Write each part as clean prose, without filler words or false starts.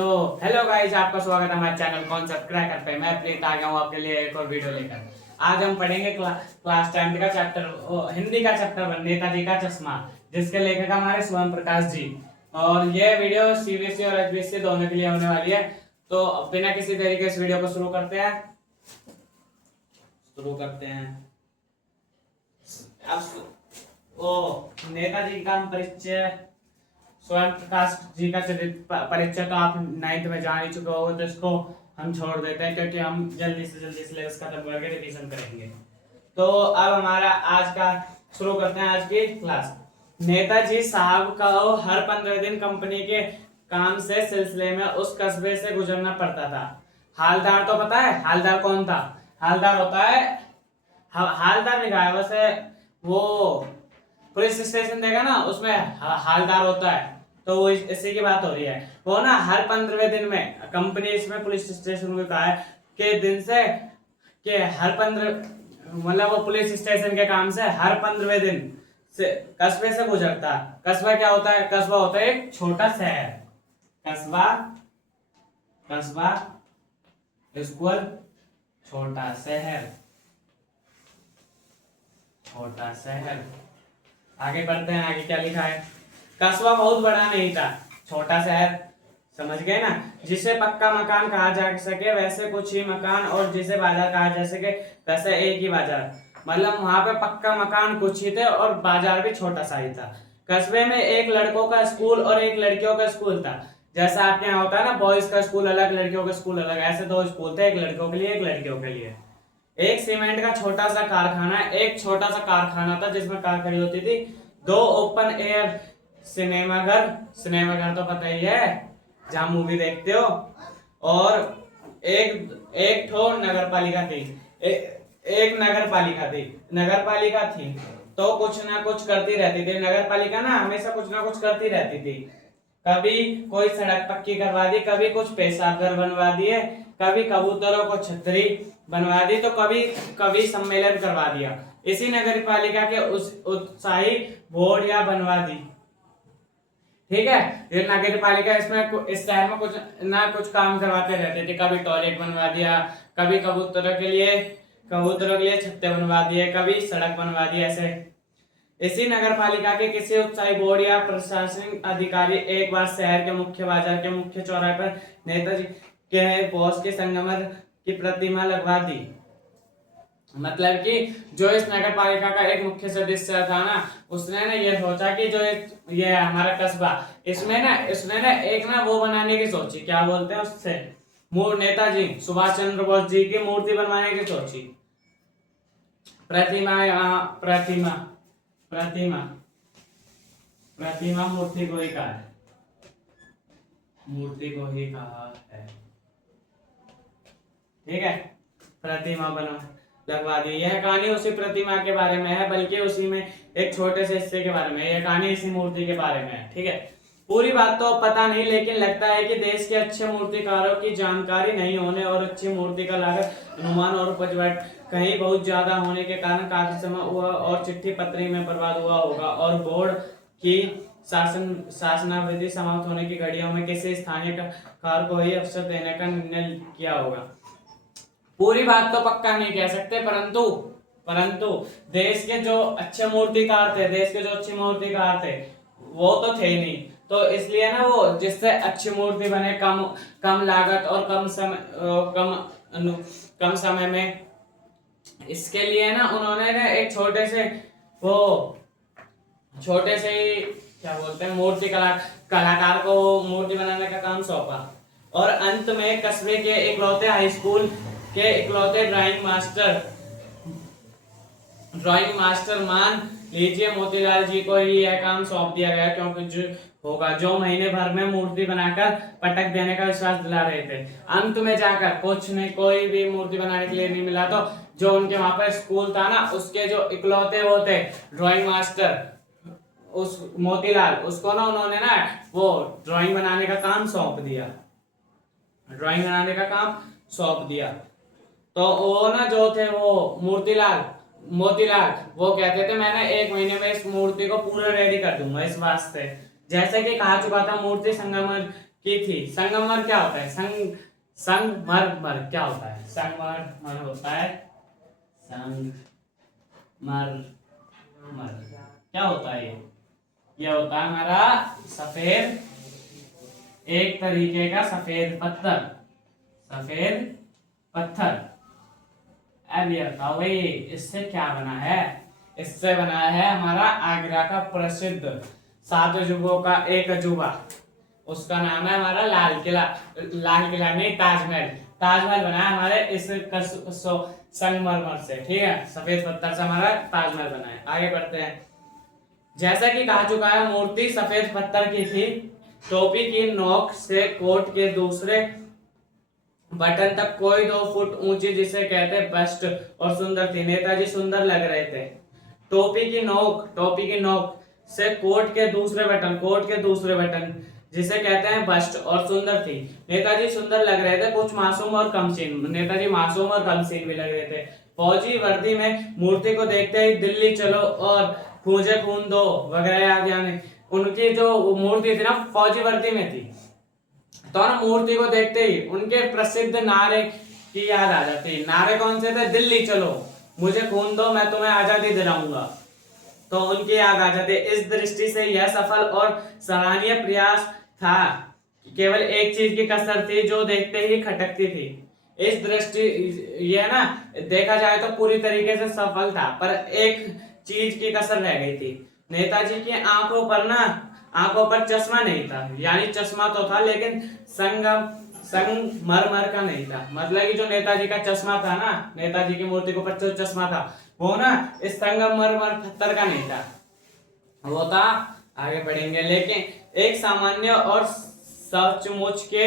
तो hello guys, आपका स्वागत है हमारे चैनल कॉन्सेप्ट क्रैकर पे। मैं प्रीत आ गया हूँ आपके लिए एक और वीडियो लेकर। आज हम पढ़ेंगे क्लास 10 का चैप्टर, हिंदी का चैप्टर नेताजी का चश्मा, जिसके लेखक हमारे स्वयं प्रकाश जी। और ये वीडियो सीबीएसई और एचबीएसई दोनों के लिए होने वाली है। तो बिना किसी तरीके इस वीडियो को शुरू करते हैं। अब नेताजी का परिचय, स्वयं प्रकाश जी का परिचय तो आप 9th में जान ही चुके होगे, तो इसको हम छोड़ देते हैं क्योंकि हम जल्दी से जल्दी सिलेबस खत्म करके रिवीजन करेंगे। तो अब हमारा आज का शुरू करते हैं आज की क्लास। नेताजी साहब को हर 15 दिन कंपनी के काम से सिलसिले में उस कस्बे से गुजरना पड़ता था। हालदार तो पता है हालदार कौन था? हालदार होता है, हालदार लिखा है वैसे, वो पुलिस स्टेशन देगा ना, उसमें हालदार होता है। तो वो इसी की बात हो रही है। वो ना हर 15वें दिन में कंपनी, इसमें पुलिस स्टेशन को कहा है के दिन से के हर 15, मतलब वो पुलिस स्टेशन के काम से हर 15वें दिन से कस्बे से गुजरता। कस्बा क्या होता है? कस्बा होता है एक छोटा शहर। कस्बा, कस्बा इक्वल छोटा शहर, छोटा शहर। आगे बढ़ते हैं, आगे क्या लिखा है? कस्बा बहुत बड़ा नहीं था, छोटा शहर, समझ गए ना। जिसे पक्का मकान कहा जा सके वैसे कुछ ही मकान, और जिसे बाजार कहा जा सके वैसे एक ही बाजार। मतलब वहां पे पक्का मकान कुछ ही थे और बाजार भी छोटा सा ही था। कस्बे में एक लड़कों का स्कूल और एक लड़कियों का स्कूल था। जैसा आपके यहाँ होता है ना, बॉयज का स्कूल अलग, लड़कियों का स्कूल अलग, ऐसे दो स्कूल थे, एक लड़कों के लिए एक लड़कियों के लिए। एक सीमेंट का छोटा सा कारखाना, एक छोटा सा कारखाना था जिसमें कार खड़ी होती थी। 2 ओपन एयर सिनेमाघर, सिनेमाघर तो पता ही है जहां मूवी देखते हो। और एक ठो नगर पालिका थी, एक नगर पालिका थी, नगर पालिका थी। तो कुछ ना कुछ करती रहती थी नगर पालिका ना, हमेशा कुछ ना कुछ करती रहती थी। कभी कोई सड़क पक्की करवा दी, कभी कुछ पेशाब घर बनवा दिए, कभी कबूतरों को छतरी बनवा दी, तो कभी कभी सम्मेलन करवा दिया। इसी नगर पालिका के उस उत्साही बोर्ड या बनवा दी। ठीक है, ये नगर पालिका इसमें इस शहर में कुछ ना कुछ काम करवाते रहते थे। कभी टॉयलेट बनवा दिया, कभी कबूतरों के लिए छत्ते बनवा दिए, कभी सड़क बनवा दी, ऐसे। इसी नगर पालिका के किसी उत्साही बोर्ड या प्रशासनिक अधिकारी एक बार शहर के मुख्य बाजार के मुख्य चौराहे पर नेताजी के बोस के संगमरमर की प्रतिमा लगवा दी। मतलब कि जो इस नगर पालिका का एक मुख्य सदस्य था ना, उसने ना ये सोचा कि जो ये हमारा कस्बा, इसमें ना इसने ना एक ना वो बनाने की सोची, क्या बोलते हैं उससे, नेताजी सुभाष चंद्र बोस जी की मूर्ति बनवाने की सोची। प्रतिमा, प्रतिमा प्रतिमा प्रतिमा मूर्ति को ही कहा है, मूर्ति को ही कहा है। ठीक है, प्रतिमा बना लगवा दी। यह कहानी उसी प्रतिमा के बारे में है, बल्कि उसी में एक छोटे से हिस्से के बारे में। यह कहानी इसी मूर्ति के बारे में है। ठीक है, पूरी बात तो पता नहीं, लेकिन लगता है कि देश के अच्छे मूर्तिकारों की जानकारी नहीं होने और अच्छी मूर्ति का लागत अनुमान और उपज कहीं बहुत ज्यादा होने के कारण काफी समय हुआ और चिट्ठी पत्री में बर्बाद हुआ होगा, और बोर्ड की शासनावधि समाप्त होने की घड़ियों में किसी स्थानीय कार को ही अवसर देने का निर्णय किया होगा। पूरी बात तो पक्का नहीं कह सकते, परंतु देश के जो अच्छे मूर्तिकार थे, देश के जो अच्छे मूर्तिकार थे वो तो थे नहीं, तो इसलिए ना वो जिससे अच्छी मूर्ति बने, कम लागत और कम समय में, इसके लिए ना उन्होंने ना एक छोटे से ही क्या बोलते हैं, कलाकार को मार्ती बनाने का काम सौंपा। और अंत में कस्बे के इकलौते हाई स्कूल के इकलौते ड्राइंग मास्टर मान लीजिए मोतीलाल जी को ही यह काम सौंप दिया गया, क्योंकि जो महीने भर में मूर्ति बनाकर पटक देने का विश्वास दिला रहे थे। अंत में जाकर कुछ नहीं, कोई भी मूर्ति बनाने के लिए नहीं मिला, तो जो उनके वहां पर स्कूल था ना, उसके जो इकलौते वो थे ड्राइंग मास्टर, उस मोतीलाल, उसको ना उन्होंने ना वो ड्राइंग बनाने का काम सौंप दिया। तो वो ना जो थे वो मोतीलाल वो कहते थे मैं ना 1 महीने में इस मूर्ति को पूरा रेडी कर दूंगा। इस वास्ते, जैसे कि कहा चुका था, मूर्ति संगमरमर की थी। संगमरमर क्या होता है? संगमरमर क्या होता है? संगमरमर होता है, संगमरमर क्या होता है? ये होता है हमारा सफेद, एक तरीके का सफेद पत्थर, सफेद पत्थर। अब ये बताओ भाई इससे क्या बना है? इससे बना है हमारा आगरा का प्रसिद्ध 7 अजूबों का एक अजूबा, उसका नाम है हमारा लाल किला। लाल किला नहीं, ताजमहल। ताजमहल बना है हमारे इस संगमरमर से, ठीक है, सफेद पत्थर से हमारा ताजमहल बना है। आगे बढ़ते हैं। जैसा कि कहा चुका है, मूर्ति सफेद पत्थर की थी, टोपी की नोक से कोट के दूसरे बटन तक कोई 2 फुट ऊंची, जिसे कहते बस्ट, और सुंदर थी। नेताजी सुंदर लग रहे थे। टोपी की नोक से कोट के दूसरे बटन जिसे कहते हैं बस्ट, और सुंदर थी। नेताजी सुंदर लग रहे थे, कुछ मासूम और कमसीन। नेताजी मासूम और कमसीन भी लग रहे थे। फौजी वर्दी में मूर्ति को देखते ही दिल्ली चलो और मुझे खून दो वगैरह याद आने। उनकी जो मूर्ति थी ना, फौजी वर्दी में थी, तो ना मूर्ति को देखते ही उनके प्रसिद्ध नारे की याद आ जाती। नारे कौन से थे? दिल्ली चलो, मुझे खून दो, मैं तुम्हें आजादी दिलाऊंगा, तो उनकी याद आ जाती। इस दृष्टि से यह सफल और सराहनीय प्रयास था। केवल एक चीज की कसर थी जो देखते ही खटकती थी। इस दृष्टि यह ना देखा जाए तो पूरी तरीके से सफल था, पर एक चीज की कसर रह गई थी। नेताजी की आंखों पर चश्मा नहीं था, यानी चश्मा तो था लेकिन संगमरमर का नहीं था। मतलब कि जो नेताजी का चश्मा था ना, नेताजी की मूर्ति के ऊपर जो चश्मा था, वो ना इस संगमरमर पत्थर का नहीं था, वो था, आगे बढ़ेंगे, लेकिन एक सामान्य और सचमुच के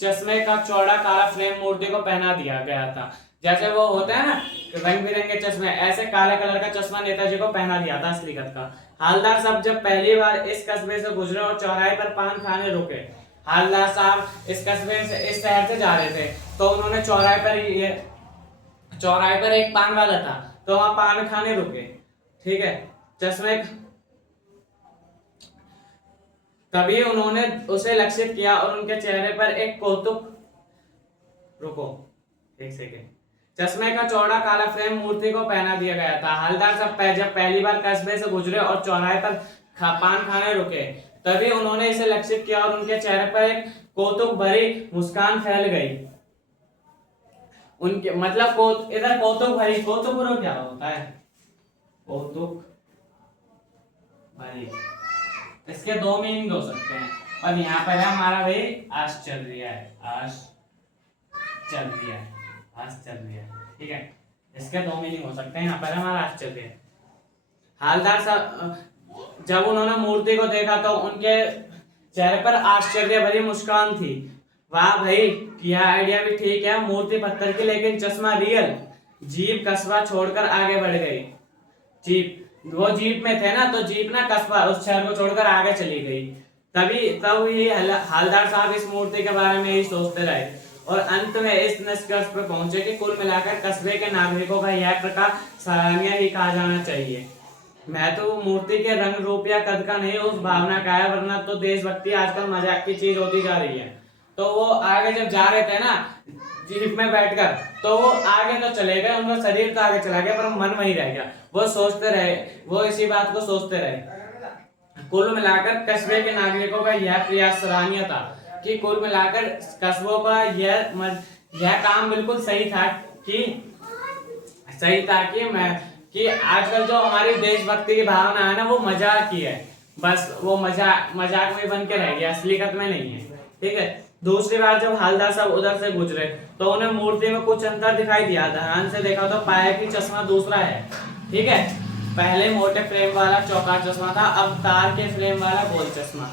चश्मे का चौड़ा काला फ्रेम मूर्ति को पहना दिया गया था। जैसे वो होता है ना रंग बिरंगे चश्मे, ऐसे काले कलर का चश्मा नेताजी को पहना दिया था असलीकत का। हालदार साहब जब पहली बार इस कस्बे से गुजरे और चौराहे पर पान खाने रुके, हालदार साहब इस कस्बे से, इस शहर से जा रहे थे, तो उन्होंने चौराहे पर एक पान वाला था, तो वहां पान खाने रुके, ठीक है। चश्मे तभी उन्होंने उसे लक्षित किया और उनके चेहरे पर एक कौतुक, रुको एक सेकेंड, चश्मे का चौड़ा काला फ्रेम मूर्ति को पहना दिया गया था। हलदार साहब जब पहली बार कस्बे से गुजरे और चौराहे पर पान खाने रुके, तभी उन्होंने इसे लक्षित किया और उनके चेहरे पर एक कौतुक भरी मुस्कान फैल गई। उनके मतलब इधर कौतुक भरी, कौतुक भरी क्या होता है? कौतुक भरी, इसके 2 मीनिंग हो सकते हैं, और यहाँ पर है हमारा भाई आश्चर्य है, आश्चर्य, ठीक है। इसके 2 मीनिंग हो सकते हैं, यहाँ पर हमारा आश्चर्य। हालदार साहब जब उन्होंने मूर्ति को देखा तो उनके चेहरे पर आश्चर्य भरी मुस्कान थी। वाह भाई, यह आइडिया भी ठीक है, मूर्ति पत्थर की लेकिन चश्मा रियल। जीप कस्बा छोड़कर आगे बढ़ गई। वो जीप में थे ना, तो जीप ना कस्बा उस शहर को छोड़कर आगे चली गई। तब ही हालदार साहब इस मूर्ति के बारे में ही सोचते रहे और अंत में इस निष्कर्ष पर पहुंचे कि कुल मिलाकर कस्बे के नागरिकों का यह प्रकार सराहनीय ही कहा जाना चाहिए। मैं तो मूर्ति के रंग रूप या कद का नहीं, उस भावना का है, वरना तो देशभक्ति आजकल मजाक की चीज होती जा रही है। तो वो आगे जब जा रहे थे ना जीप में बैठकर, तो वो आगे तो चले गए, उनका शरीर तो आगे चला गया पर मन वहीं रह गया। वो सोचते रहे, वो इसी बात को सोचते रहे। कुल मिलाकर कस्बे के नागरिकों का यह प्रयास सराहनीय था कि कुल मिलाकर कस्बों का यह काम बिल्कुल सही था कि आजकल जो हमारी देशभक्ति की भावना है ना, वो मजाक की है, बस वो मजाक में बन के रह गया, असलीकत में नहीं है, ठीक है। दूसरी बार जब हालदार साहब उधर से गुजरे तो उन्हें मूर्ति में कुछ अंतर दिखाई दिया। ध्यान से देखा तो पाया कि चश्मा दूसरा है, ठीक है। पहले मोटे फ्रेम वाला चौकार चश्मा था, अब तार के फ्रेम वाला गोल चश्मा।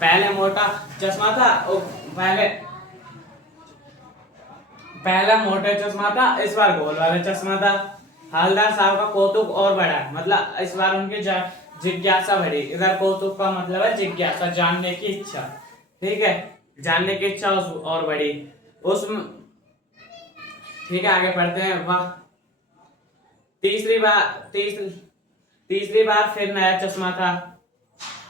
पहले मोटा चश्मा था, पहला मोटे चश्मा था, इस बार गोल वाला चश्मा था। हालदार साहब का कौतुक और बढ़ा, मतलब इस बार उनकी जिज्ञासा बढ़ी। इधर कौतुक का मतलब है जिज्ञासा, जानने की इच्छा, ठीक है, जानने की इच्छा और बढ़ी उसमें, ठीक है। आगे पढ़ते हैं। वाह, तीसरी बार फिर नया चश्मा था,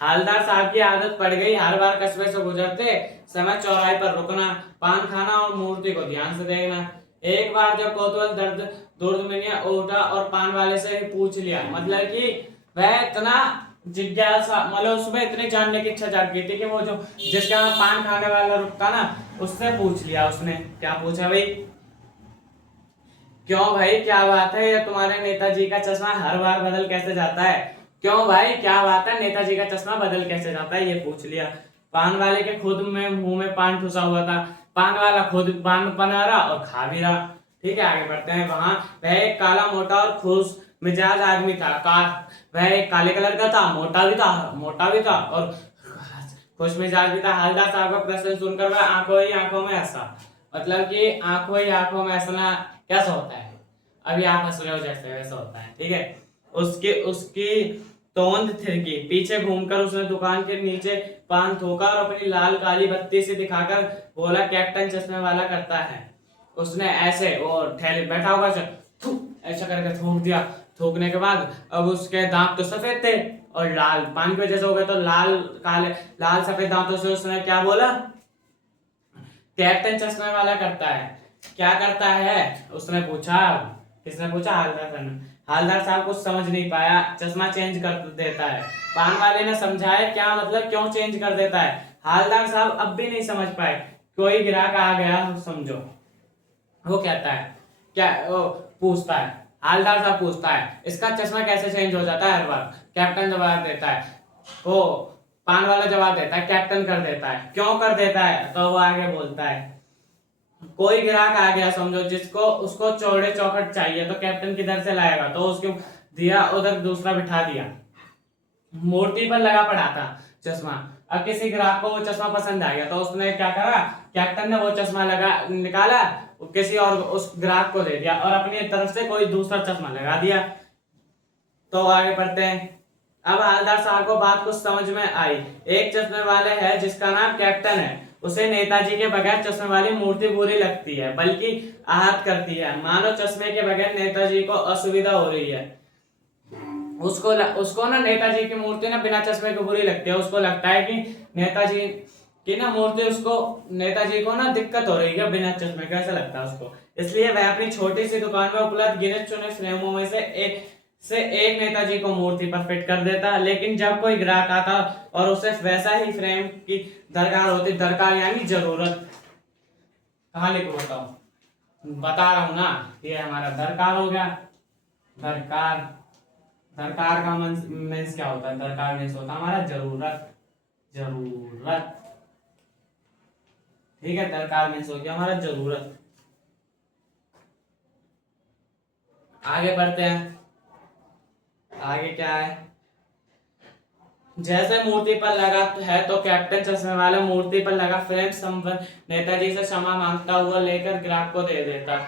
हालदार साहब की आदत पड़ गई हर बार कस्बे से गुजरते समय चौराहे पर रुकना, पान खाना और मूर्ति को ध्यान से देखना। एक बार जब कोतवाल दूर में उठा और पान वाले से ही पूछ लिया, मतलब कि वह इतना जिज्ञासा, मतलब उसमें इतनी जानने की इच्छा जाग गई थी कि वो जो जिसका पान खाने वाला रुकता ना, उससे पूछ लिया। उसने क्या पूछा भाई, क्यों भाई क्या बात है, ये तुम्हारे नेताजी का चश्मा हर बार बदल कैसे जाता है? क्यों भाई क्या बात है, नेताजी का चश्मा बदल कैसे जाता है, ये पूछ लिया। पान वाले के खुद में मुंह में पान ठुसा हुआ था। पान वाला खुद पान बना रहा और खा भी रहा। ठीक है, आगे बढ़ते हैं। वहां वह एक काला मोटा और खुश मिजाज आदमी था। वह एक काले कलर का था, मोटा भी था और खुश मिजाज भी था। हवलदार साहब का प्रश्न सुनकर वह आंखों ही आंखों में हंसा। मतलब कि आंखों ही आंखों में हंसना कैसा होता है, अभी आप हंस रहे हो जैसे, वैसा होता है। ठीक है, उसकी उसकी तोंद थिरकी। पीछे घूमकर उसने दुकान के नीचे पान थूका और अपनी लाल काली बत्ती से दिखाकर बोला, कैप्टन चश्मे वाला करता है। उसने ऐसे वो ठेले बैठा होगा ऐसा करके थूक दिया। थूकने के बाद अब उसके दांत तो सफेद थे और लाल, पान की वजह से हो गए, तो लाल सफेद दांतों से उसने क्या बोला, कैप्टन चश्मे वाला करता है। क्या करता है उसने पूछा। किसने पूछा? हालदार ने। हालदार साहब कुछ समझ नहीं पाया। चश्मा चेंज कर देता है। पान वाले ने समझाया क्या मतलब, क्यों चेंज कर देता है। हालदार साहब अब भी नहीं समझ पाए। कोई ग्राहक आ गया समझो, वो कहता है क्या, वो पूछता है, हालदार साहब पूछता है इसका चश्मा कैसे चेंज हो जाता है हर बार। कैप्टन जवाब देता है, वो पान वाला जवाब देता है, कैप्टन कर देता है। क्यों कर देता है, तो वो आगे बोलता है, कोई ग्राहक आ गया समझो, जिसको उसको चौड़े चौखट चाहिए, तो कैप्टन किधर से लाएगा, तो उसको दिया उधर, दूसरा बिठा दिया। मूर्ति पर लगा पड़ा था चश्मा। अब किसी ग्राहक को वो चश्मा पसंद आ गया, तो उसने क्या करा, कैप्टन ने वो चश्मा लगा निकाला, किसी और उस ग्राहक को दे दिया और अपनी तरफ से कोई दूसरा चश्मा लगा दिया। तो आगे बढ़ते हैं। अब हालदार साहब को बात कुछ समझ में आई। एक चश्मे वाले है जिसका नाम कैप्टन है, उसे नेताजी के बगैर चश्मे वाली मूर्ति बुरी लगती है, बल्कि आहत करती है, मानो चश्मे के बगैर नेताजी को असुविधा हो रही है। उसको ना नेताजी की मूर्ति ना बिना चश्मे के बुरी लगती है। उसको लगता है कि नेताजी की ना मूर्ति, उसको नेताजी को ना दिक्कत हो रही है बिना चश्मे के, ऐसा लगता है उसको। इसलिए वह अपनी छोटी सी दुकान में उपलब्ध गिने चुने फ्रेमों में से एक नेताजी को मूर्ति पर फिट कर देता। लेकिन जब कोई ग्राहक आता और उसे वैसा ही फ्रेम की दरकार होती, दरकार यानी जरूरत, कहाँ लिखो बताओ, बता रहा हूं ना, ये हमारा दरकार हो गया। दरकार, दरकार का मीन्स क्या होता है, दरकार मीन्स होता है हमारा जरूरत, जरूरत। ठीक है, दरकार मीन्स हो गया हमारा जरूरत। आगे बढ़ते हैं। आगे क्या है, जैसे मूर्ति पर लगा है तो कैप्टन चश्मे वाला मूर्ति पर लगा फ्रेम संबंध नेताजी से क्षमा मांगता हुआ लेकर ग्राहक को दे देता।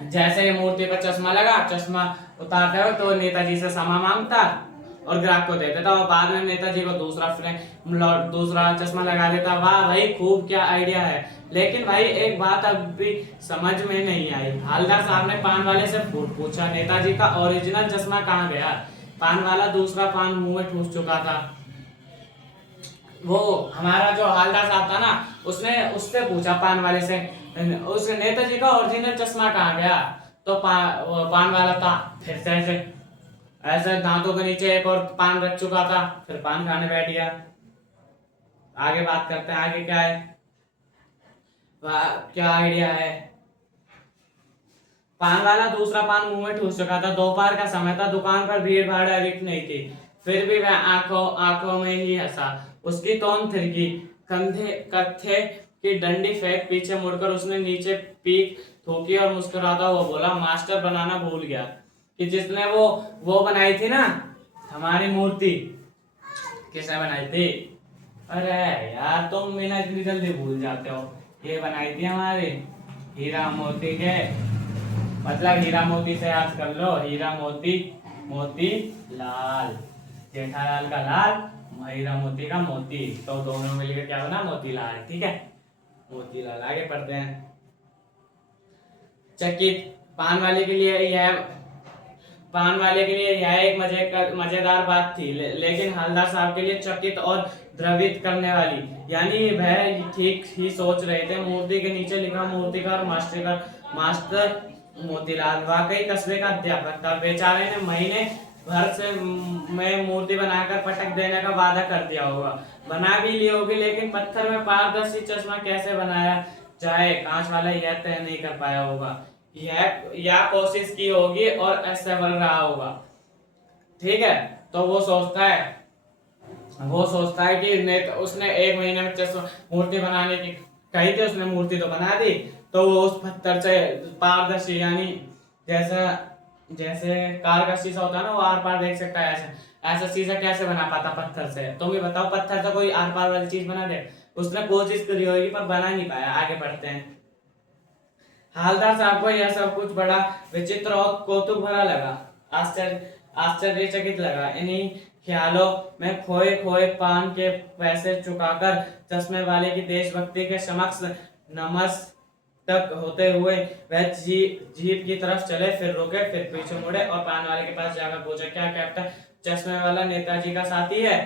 जैसे ही मूर्ति पर चश्मा लगा, चश्मा उतारता है तो नेताजी से क्षमा मांगता और ग्राहक को दे देता और बाद में नेताजी को दूसरा चश्मा लगा देता। वाह भाई खूब, क्या आइडिया है। लेकिन भाई एक बात अब भी समझ में नहीं आई। हवलदार साहब ने पान वाले से पूछा, नेताजी का ओरिजिनल चश्मा कहाँ गया? पान वाला दूसरा पान मुंह में ठूस चुका था। वो हमारा जो हवलदार साहब था ना, उसने उससे पूछा पान वाले से, उस नेताजी का ओरिजिनल चश्मा कहाँ गया? तो पान वाला था फिर से ऐसे ऐसे दांतों के नीचे एक और पान रख चुका था, फिर पान खाने बैठ गया। आगे बात करते हैं, आगे क्या है, क्या आइडिया है। पान वाला दूसरा पान मुंह में ठूस चुका था। दोपहर का समय था, दुकान पर भीड़ भाड़ अधिक नहीं थी, फिर भी वह आंखों आंखों में ही हंसा। उसकी तोंद थिरकी। कत्थे की डंडी फेंक पीछे मुड़कर उसने नीचे पीक थूकी और मुस्कुराता हुआ बोला, मास्टर बनाना भूल गया कि जिसने वो बनाई थी ना हमारी मूर्ति, किसने बनाई थी? अरे यार तुम बिना इतनी जल्दी भूल जाते हो। ये बनाई थी हमारी हीरा मोती के, मतलब हीरा मोती से याद कर लो, हीरा मोती, मोती लाल, जेठालाल का लाल, हीरा मोती का मोती, तो दोनों मिलकर क्या बना? मोतीलाल। ठीक है, मोतीलाल। आगे पढ़ते हैं। चकित पान वाले के लिए यह पान वाले के लिए यह एक मजेदार बात थी, लेकिन हवलदार साहब के लिए चकित और द्रवित करने वाली। यानी वह ठीक ही सोच रहे थे। मूर्ति के नीचे लिखा मूर्तिकार मास्टर मोतीलाल वाकई कस्बे का अध्यापक था। बेचारे ने महीने भर से में मूर्ति बनाकर पटक देने का वादा कर दिया होगा, बना भी ली होगी, लेकिन पत्थर में पारदर्शी चश्मा कैसे बनाया जाए कांच वाला यह तय नहीं कर पाया होगा। यह कोशिश की होगी और असफल रहा होगा। ठीक है, तो वो सोचता है कि उसने 1 महीने में चश्मा मूर्ति बनाने की कही थी, उसने मूर्ति तो बना दी, तो वो उस पत्थर से पारदर्शी यानी जैसे कार का शीशा होता है ना, वो आर पार देख सकता है, ऐसा शीशा कैसे बना पाता पत्थर से? तुम ही बताओ, पत्थर से कोई आर पार वाली चीज बना दे? उसने कोशिश करी होगी पर बना नहीं पाया। आगे बढ़ते हैं। हवलदार साहब को यह सब कुछ बड़ा विचित्र और कौतुक भरा लगा, आश्चर्यचकित लगा। इन्हीं ख्यालों में खोए खोए पान के पैसे चुकाकर चश्मे वाले की देशभक्ति के समक्ष नमस्तक होते हुए वह जीप की तरफ चले, फिर रुके, फिर पीछे मुड़े और पान वाले के पास जाकर पूछा, क्या कैप्टन चश्मे वाला नेताजी का साथी है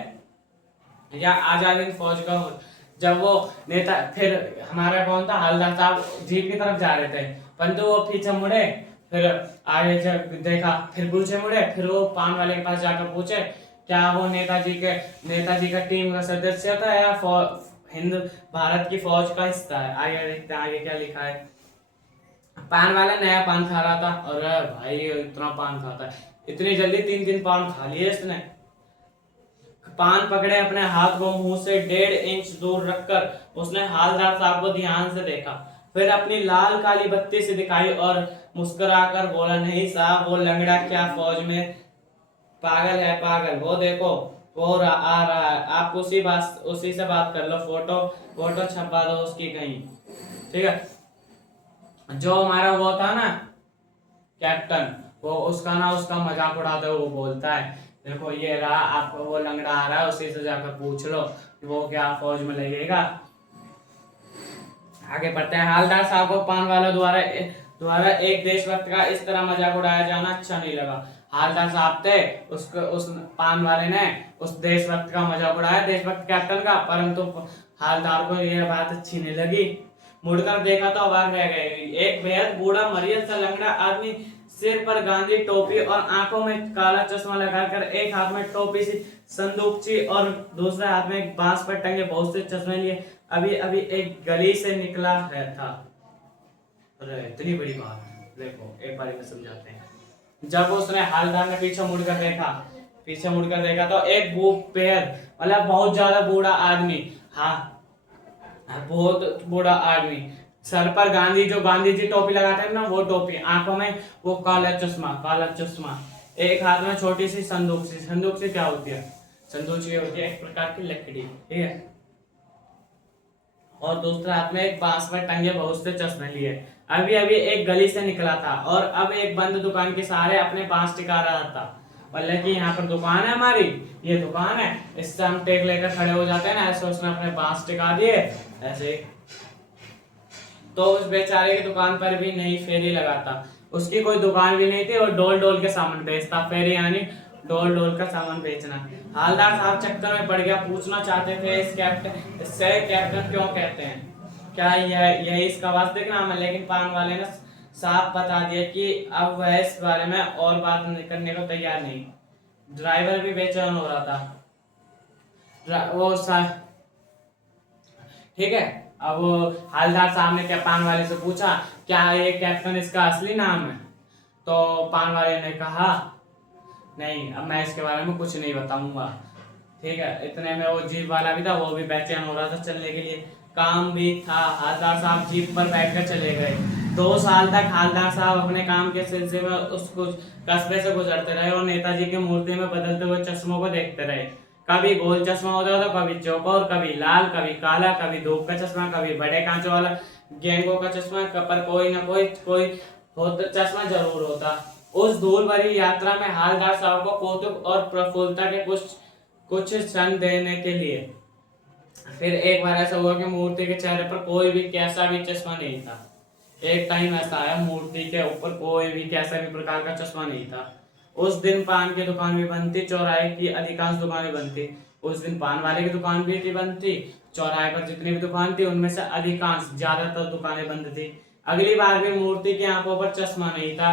या आजाद हिंद फौज का हो? जब वो नेता, फिर हमारा कौन था, हवलदार साहब जीप की तरफ जा रहे थे, परंतु वो पीछे मुड़े, फिर आगे जब देखा, फिर पीछे मुड़े, फिर वो पान वाले के पास जाकर पूछे, क्या वो नेताजी का टीम का सदस्य था या हिंद भारत की फौज का हिस्सा है? आगे देखते हैं आगे क्या लिखा है। पान वाला नया पान खा रहा था। और भाई इतना पान खाता है, इतनी जल्दी 3 पान खा लिए इसने। पान पकड़े अपने हाथ को मुंह से 1.5 इंच दूर रखकर उसने हवलदार साहब को ध्यान से देखा, फिर अपनी लाल काली बत्ती से दिखाई और मुस्कुराकर बोला, नहीं साहब, वो लंगड़ा क्या फौज में पागल है, पागल। वो देखो, वो आ रहा है, आप उसी से बात कर लो, फोटो छपवा दो उसकी कहीं। ठीक है, जो हमारा वो था ना कैप्टन, वो उसका मजाक उड़ाते हुए वो बोलता है, देखो ये रहा, आपको वो लंगड़ा आ रहा है, उसी से जाकर पूछ लो वो क्या फौज में लगेगा। आगे बढ़ते हैं। हवलदार साहब को पान वाला द्वारा एक देशभक्त का इस तरह मजाक उड़ाया जाना अच्छा नहीं लगा। हवलदार साहब थे, उस पान वाले ने उस देशभक्त का मजाक उड़ाया, देशभक्त कैप्टन का, परंतु हवलदार को यह बात अच्छी नहीं लगी। मुड़कर देखा तो अवाक रह गए। एक बेहद बूढ़ा मरियत सा लंगड़ा आदमी, सिर पर गांधी टोपी और आंखों में काला चश्मा लगाकर, एक हाथ में टोपी सी संदूकची और दूसरे हाथ में एक बांस पर टंगे बहुत से चश्मे लिए अभी अभी एक गली से निकला है था। अरे इतनी बड़ी बात, देखो एक बार में समझाते हैं। जब उसने हवलदार ने पीछे मुड़कर देखा तो एक बेहद मतलब बहुत ज्यादा बूढ़ा आदमी, हाँ बहुत बूढ़ा आदमी, सर पर गांधी जी टोपी लगाते हैं ना, वो टोपी, आंखों में वो काला चश्मा, एक हाथ में छोटी सी संदूक सी क्या होती है? संदूक होती है एक प्रकार की लकड़ी, ठीक है, और दूसरे हाथ में एक बांस में टंगे बहुत से चश्मे लिए अभी अभी एक गली से निकला था और अब एक बंद दुकान के सहारे अपने बांस टिका रहा था। मतलब कि यहाँ पर दुकान है हमारी, ये दुकान है, इससे हम टेक लेकर खड़े हो जाते हैं ना, ऐसे उसने अपने बांस टिका दिए ऐसे। तो उस बेचारे की दुकान पर भी नई फेरी लगाता, उसकी कोई दुकान भी नहीं थी और डोल के सामान बेचता। फेरी यानी डोल का सामान बेचना। हवलदार साहब चक्कर में पड़ गया, पूछना चाहते थे इससे कैप्टन क्यों कहते हैं, क्या यही इसका वास्तविक नाम है, लेकिन पान वाले ने साफ बता दिया कि अब वह इस बारे में और बात करने को तैयार नहीं। ड्राइवर भी बेचैन हो रहा था। ठीक है, अब हवलदार साहब ने क्या पान वाले से पूछा, क्या ये कैप्टन इसका असली नाम है? तो पान वाले ने कहा, नहीं, अब मैं इसके बारे में कुछ नहीं बताऊंगा। ठीक है, इतने में वो जीप वाला भी था, वो भी बेचैन हो रहा था चलने के लिए, काम भी था। हवलदार साहब जीप पर बैठकर चले गए। 2 साल तक हवलदार साहब अपने काम के सिलसिले में उस कस्बे से गुजरते रहे और नेताजी की मूर्ति में बदलते हुए चश्मों को देखते रहे। कभी गोल चश्मा होता था, कभी चौकोर, कभी लाल, कभी काला, कभी धूप का चश्मा, कभी बड़े कांचों वाला गेंगों का चश्मा, पर कोई ना कोई चश्मा जरूर होता। उस धूल भरी यात्रा में हवलदार साहब को कौतुक और प्रफुल्लता के कुछ क्षण देने के लिए फिर एक बार ऐसा हुआ कि मूर्ति के चेहरे पर कोई भी कैसा भी चश्मा नहीं था। एक टाइम ऐसा आया, मूर्ति के ऊपर कोई भी कैसा भी प्रकार का चश्मा नहीं था। उस दिन पान की दुकान भी बंद थी, चौराहे की अधिकांश दुकानें बंद थी। उस दिन पान वाले की दुकान भी थी बंद थी, चौराहे पर जितनी भी दुकान थी उनमें से अधिकांश ज्यादातर दुकानें बंद थी। अगली बार भी मूर्ति की आंखों पर चश्मा नहीं था,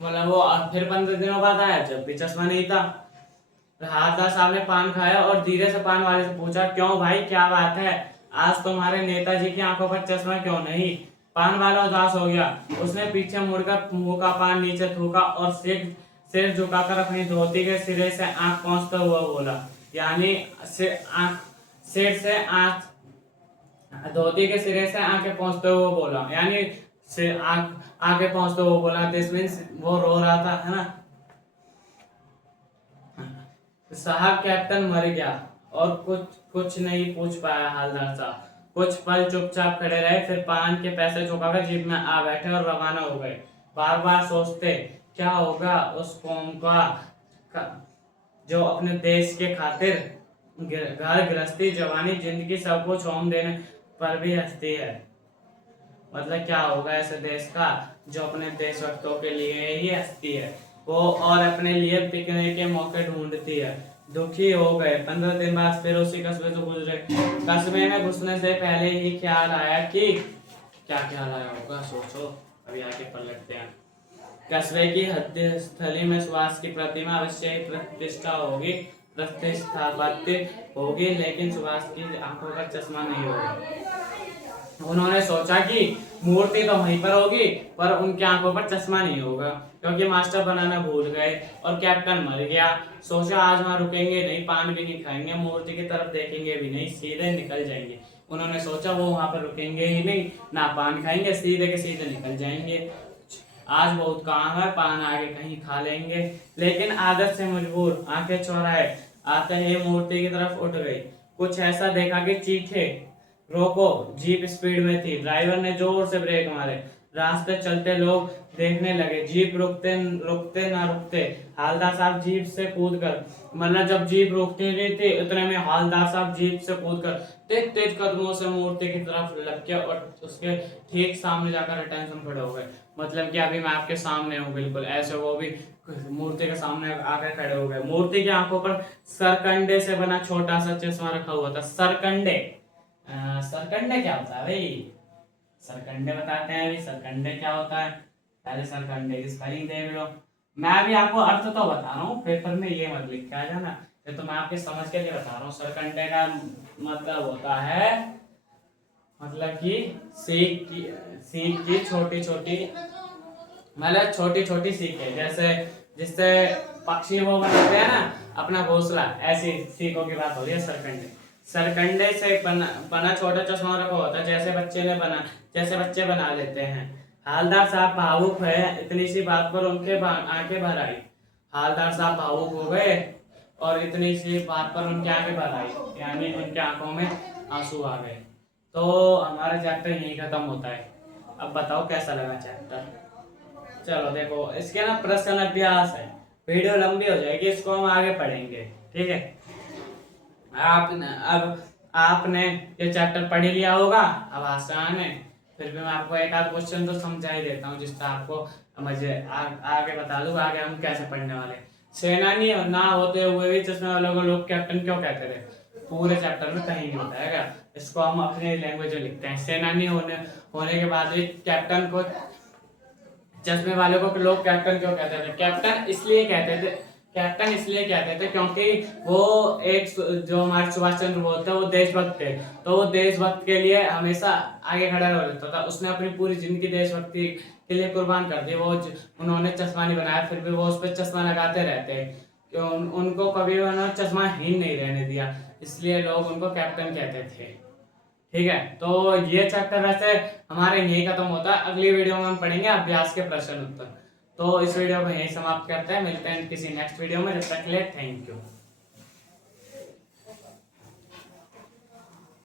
मतलब वो फिर 15 दिनों बाद आया जब भी चश्मा नहीं था। हाथदार साहब ने पान खाया और धीरे से पान वाले से पूछा, क्यों भाई क्या बात है, आज तुम्हारे नेताजी की आंखों पर चश्मा क्यों नहीं? पान वाला उदास हो गया। उसने पीछे मुड़कर मुंह का पान नीचे थूका और सिर झुकाकर अपनी धोती के सिरे से आंख पोंछता हुआ बोला, यानी सिर से आंख, धोती के सिरे से आंखें पोंछते हुए बोला, यानी सिर आंखें पोंछते हुए बोला। दिस मीन्स वो रो रहा था, है ना। साहब कैप्टन मर गया और कुछ नहीं पूछ पाया हालदार साहब। कुछ पल चुपचाप खड़े रहे, फिर पान के पैसे चुकाकर जीप में आ बैठे और रवाना हो गए। बार बार सोचते क्या होगा उस कौम का जो अपने देश के खातिर घर गृहस्थी जवानी जिंदगी सबको छोड़ देने पर भी हंसती है। मतलब क्या होगा ऐसे देश का जो अपने देशभक्तों के लिए ही हंसती है वो और अपने लिए पिकने के मौके ढूंढती है। दुखी हो गए। 15 दिन बाद फिर उसी कस्बे से गुजरे। कस्बे में घुसने से पहले ही ख्याल आया कि क्या ख्याल आया होगा, सोचो, अभी आके पलटते हैं। कस्बे की हृदय स्थली में सुभाष की प्रतिमा अवश्य ही प्रतिष्ठा होगी, प्रतिष्ठापत्ति होगी, लेकिन सुभाष की आंखों का चश्मा नहीं होगा। उन्होंने सोचा कि मूर्ति तो वहीं पर होगी पर उनकी आंखों पर चश्मा नहीं होगा, क्योंकि मास्टर बनाना भूल गए और कैप्टन मर गया। सोचा आज वहां रुकेंगे नहीं, पान भी नहीं खाएंगे, मूर्ति की तरफ देखेंगे भी नहीं, सीधे निकल जाएंगे। उन्होंने सोचा वो वहां पर रुकेंगे ही नहीं, ना पान खाएंगे, सीधे के सीधे निकल जाएंगे। आज बहुत काम है, पान आगे कहीं खा लेंगे। लेकिन आदत से मजबूर आंखें चौराहे आते ही मूर्ति की तरफ उठ गई। कुछ ऐसा देखा कि चीखे, रोको। जीप स्पीड में थी। ड्राइवर ने जोर से ब्रेक मारे। रास्ते चलते लोग देखने लगे। जीप रुकते ना रुकते हालदार साहब जीप से कूदकर, मतलब जब जीप रुकती रही थी उतने में हालदार साहब जीप से कूदकर तेज तेज कदमों से मूर्ति की तरफ लपके और उसके ठीक सामने जाकर अटेंशन खड़े हो गए। मतलब कि अभी मैं आपके सामने हूँ बिल्कुल ऐसे, वो भी मूर्ति के सामने आकर खड़े हो गए। मूर्ति की आंखों पर सरकंडे से बना छोटा सा चश्मा रखा हुआ था। सरकंडे, सरकंडे क्या होता है भाई? सरकंडे बताते हैं अभी सरकंडे क्या होता है। पहले सरकंडे की स्पेलिंग देख लो। मैं भी आपको अर्थ तो बता रहा हूँ, पेपर में ये मत लिख के आ जाना, ये तो मैं आपके समझ के लिए बता रहा हूँ। सरकंडे का मतलब होता है, मतलब कि सीख की छोटी छोटी, मतलब छोटी छोटी सीखें, जैसे जिससे पक्षी वो बनाते हैं ना अपना घोंसला, ऐसी सीखों की बात हो रही है। सरकंडे, सरकंडे से बना छोटा चश्मा रखा होता है, जैसे बच्चे बना लेते हैं। हालदार साहब भावुक है, इतनी सी बात पर उनके आंखें भर आई। हालदार साहब भावुक हो गए और इतनी सी बात पर उनकी आंखें भर आई, यानी उनकी आंखों में आंसू आ गए। तो हमारा चैप्टर यहीं खत्म होता है। अब बताओ कैसा लगा चैप्टर। चलो देखो, इसके ना प्रश्न अभ्यास है, वीडियो लंबी हो जाएगी, इसको हम आगे पढ़ेंगे, ठीक है। अब आपने ये चैप्टर पढ़ लिया होगा, अब आसान है, फिर भी मैं आपको एक आध क्वेश्चन तो समझा ही देता हूँ जिससे आपको मुझे आगे बता दूँ आगे हम कैसे पढ़ने वाले। सेनानी ना होते हुए भी चश्मे वालों को लोग कैप्टन क्यों कहते थे? पूरे चैप्टर में कहीं नहीं बताएगा, इसको हम अपने लैंग्वेज में लिखते हैं। सेनानी होने के बाद भी कैप्टन को, चश्मे वाले को लोग कैप्टन क्यों कहते थे? कैप्टन इसलिए कहते थे क्योंकि वो एक जो हमारे सुभाष चंद्र बोस थे वो देशभक्त थे, तो वो देशभक्त के लिए हमेशा आगे खड़ा रह लेता था। उसने अपनी पूरी जिंदगी देशभक्ति के लिए कुर्बान कर दी। वो उन्होंने चश्मा नहीं बनाया, फिर भी वो उस पर चश्मा लगाते रहते, क्यों उनको कभी उन्होंने चश्माहीन नहीं रहने दिया, इसलिए लोग उनको कैप्टन कहते थे, ठीक है। तो ये चैप्टर वैसे हमारे यही खत्म होता है। अगली वीडियो में हम पढ़ेंगे अभ्यास के प्रश्न उत्तर। तो इस वीडियो को यहीं समाप्त करते हैं, मिलते हैं किसी नेक्स्ट वीडियो में, जब तक के लिए थैंक यू।